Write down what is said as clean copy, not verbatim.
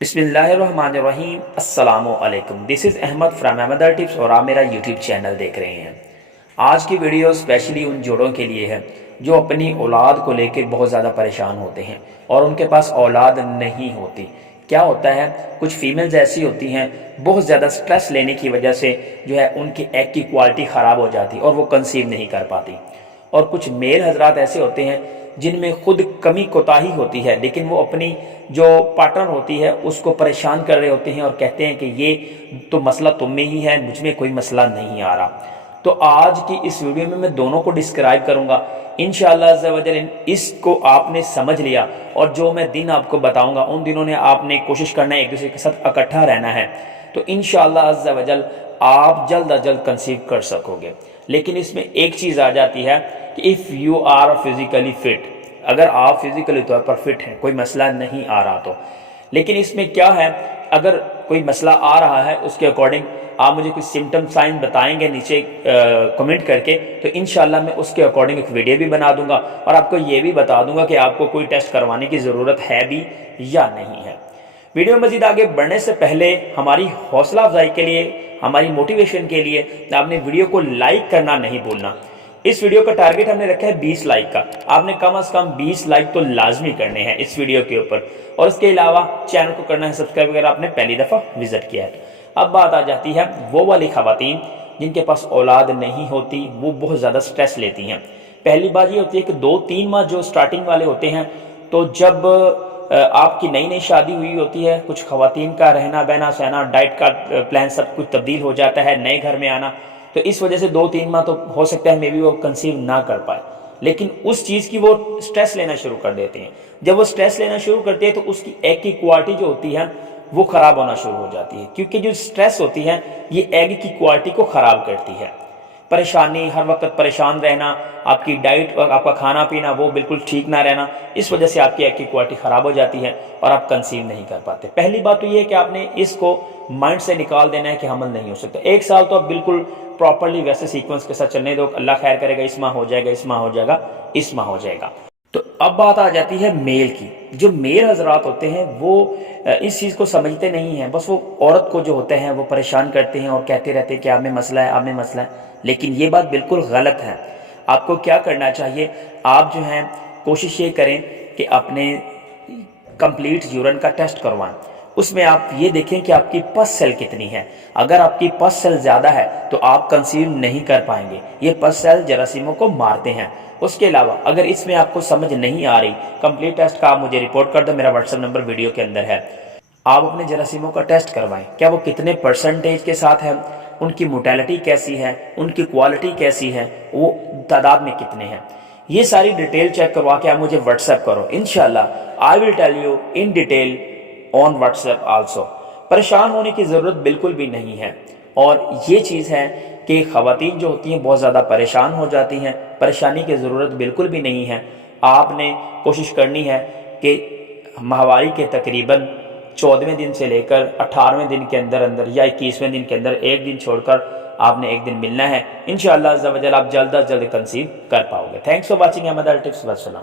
بسم اللہ الرحمن الرحیم۔ السلام علیکم، دس از احمد فرام احمد ٹپس اور آپ میرا یوٹیوب چینل دیکھ رہے ہیں۔ آج کی ویڈیو اسپیشلی ان جوڑوں کے لیے ہے جو اپنی اولاد کو لے کے بہت زیادہ پریشان ہوتے ہیں اور ان کے پاس اولاد نہیں ہوتی۔ کیا ہوتا ہے، کچھ فیمیلز ایسی ہوتی ہیں بہت زیادہ سٹریس لینے کی وجہ سے جو ہے ان کی ایگ کی کوالٹی خراب ہو جاتی اور وہ کنسیو نہیں کر پاتی، اور کچھ میل حضرات ایسے ہوتے ہیں جن میں خود کمی کوتاہی ہوتی ہے لیکن وہ اپنی جو پارٹنر ہوتی ہے اس کو پریشان کر رہے ہوتے ہیں اور کہتے ہیں کہ یہ تو مسئلہ تم میں ہی ہے، مجھ میں کوئی مسئلہ نہیں آ رہا۔ تو آج کی اس ویڈیو میں دونوں کو ڈسکرائب کروں گا انشاءاللہ عز و جل۔ اس کو آپ نے سمجھ لیا اور جو میں دن آپ کو بتاؤں گا ان دنوں نے آپ نے کوشش کرنا ہے ایک دوسرے کے ساتھ اکٹھا رہنا ہے، تو انشاءاللہ عز و جل آپ جلد از جلد کنسیو کر سکو گے۔ لیکن اس میں ایک چیز آ جاتی ہے کہ if you are physically fit, اگر آپ فزیکلی طور پر فٹ ہیں، کوئی مسئلہ نہیں آ رہا تو۔ لیکن اس میں کیا ہے، اگر کوئی مسئلہ آ رہا ہے اس کے اکارڈنگ آپ مجھے کچھ سمٹم سائن بتائیں گے نیچے کمنٹ کر کے، تو انشاءاللہ میں اس کے اکارڈنگ ایک ویڈیو بھی بنا دوں گا اور آپ کو یہ بھی بتا دوں گا کہ آپ کو کوئی ٹیسٹ کروانے کی ضرورت ہے بھی یا نہیں ہے۔ ویڈیو مزید آگے بڑھنے سے پہلے ہماری حوصلہ افزائی کے لیے، ہماری موٹیویشن کے لیے آپ نے ویڈیو کو لائک کرنا نہیں بھولنا۔ اس ویڈیو کا ٹارگٹ ہم نے رکھا ہے 20 لائک کا، آپ نے کم از کم 20 لائک تو لازمی کرنے ہیں اس ویڈیو کے اوپر، اور اس کے علاوہ چینل کو کرنا ہے سبسکرائب اگر آپ نے پہلی دفعہ وزٹ کیا ہے۔ اب بات آ جاتی ہے وہ والی خواتین جن کے پاس اولاد نہیں ہوتی، وہ بہت زیادہ سٹریس لیتی ہیں۔ پہلی بات یہ ہوتی ہے کہ 2-3 ماہ جو سٹارٹنگ والے ہوتے ہیں، تو جب آپ کی نئی شادی ہوئی ہوتی ہے، کچھ خواتین کا رہنا بہنا سہنا، ڈائٹ کا پلان سب کچھ تبدیل ہو جاتا ہے، نئے گھر میں آنا، تو اس وجہ سے 2-3 ماہ تو ہو سکتا ہے وہ کنسیو نہ کر پائے، لیکن اس چیز کی وہ سٹریس لینا شروع کر دیتے ہیں۔ جب وہ سٹریس لینا شروع کرتے ہیں تو اس کی ایگ کی کوالٹی جو ہوتی ہے وہ خراب ہونا شروع ہو جاتی ہے، کیونکہ جو سٹریس ہوتی ہے یہ ایگ کی کوالٹی کو خراب کرتی ہے۔ پریشانی، ہر وقت پریشان رہنا، آپ کی ڈائٹ اور آپ کا کھانا پینا وہ بالکل ٹھیک نہ رہنا، اس وجہ سے آپ کی ایگ کی کوالٹی خراب ہو جاتی ہے اور آپ کنسیو نہیں کر پاتے۔ پہلی بات تو یہ ہے کہ آپ نے اس کو مائنڈ سے نکال دینا ہے کہ حمل نہیں ہو سکتا۔ 1 سال تو آپ بالکل پراپرلی ویسے سیکوینس کے ساتھ چلنے دو، اللہ خیر کرے گا، اس ماہ ہو جائے گا، اس ماہ ہو جائے گا، اس ماہ ہو جائے گا۔ تو اب بات آ جاتی ہے میل کی۔ جو میل حضرات ہوتے ہیں وہ اس چیز کو سمجھتے نہیں ہیں، بس وہ عورت کو جو ہوتے ہیں وہ پریشان کرتے ہیں اور کہتے رہتے ہیں کہ آپ میں مسئلہ ہے، آپ میں مسئلہ ہے، لیکن یہ بات بالکل غلط ہے۔ آپ کو کیا کرنا چاہیے، آپ جو ہیں کوشش یہ کریں کہ اپنے کمپلیٹ یورین کا ٹیسٹ کروائیں، اس میں آپ یہ دیکھیں کہ آپ کی پس سیل کتنی ہے۔ اگر آپ کی پس سیل زیادہ ہے تو آپ کنسیو نہیں کر پائیں گے، یہ پس سیل جراثیموں کو مارتے ہیں۔ اس کے علاوہ اگر اس میں آپ کو سمجھ نہیں آ رہی، کمپلیٹ ٹیسٹ کا آپ مجھے رپورٹ کر دو، میرا واٹس ایپ نمبر ویڈیو کے اندر ہے۔ آپ اپنے جراثیموں کا ٹیسٹ کروائیں، کیا وہ کتنے پرسنٹیج کے ساتھ ہے، ان کی موٹیلٹی کیسی ہے، ان کی کوالٹی کیسی ہے، وہ تعداد میں کتنے ہیں، یہ ساری ڈیٹیل چیک کروا کے آپ مجھے واٹس ایپ کرو۔ انشاءاللہ I will tell you in detail on WhatsApp also. پریشان ہونے کی ضرورت بالکل بھی نہیں ہے، اور یہ چیز ہے کہ خواتین جو ہوتی ہیں بہت زیادہ پریشان ہو جاتی ہیں، پریشانی کی ضرورت بالکل بھی نہیں ہے۔ آپ نے کوشش کرنی ہے کہ ماہواری کے تقریباً 14ویں دن سے لے کر 18ویں دن کے اندر یا 21ویں دن کے اندر ایک دن چھوڑ کر آپ نے ایک دن ملنا ہے۔ انشاءاللہ عز و جل آپ جلد از جلد کنسیو کر پاؤ گے۔ Thanks for watching Ahmed tips, والسلام۔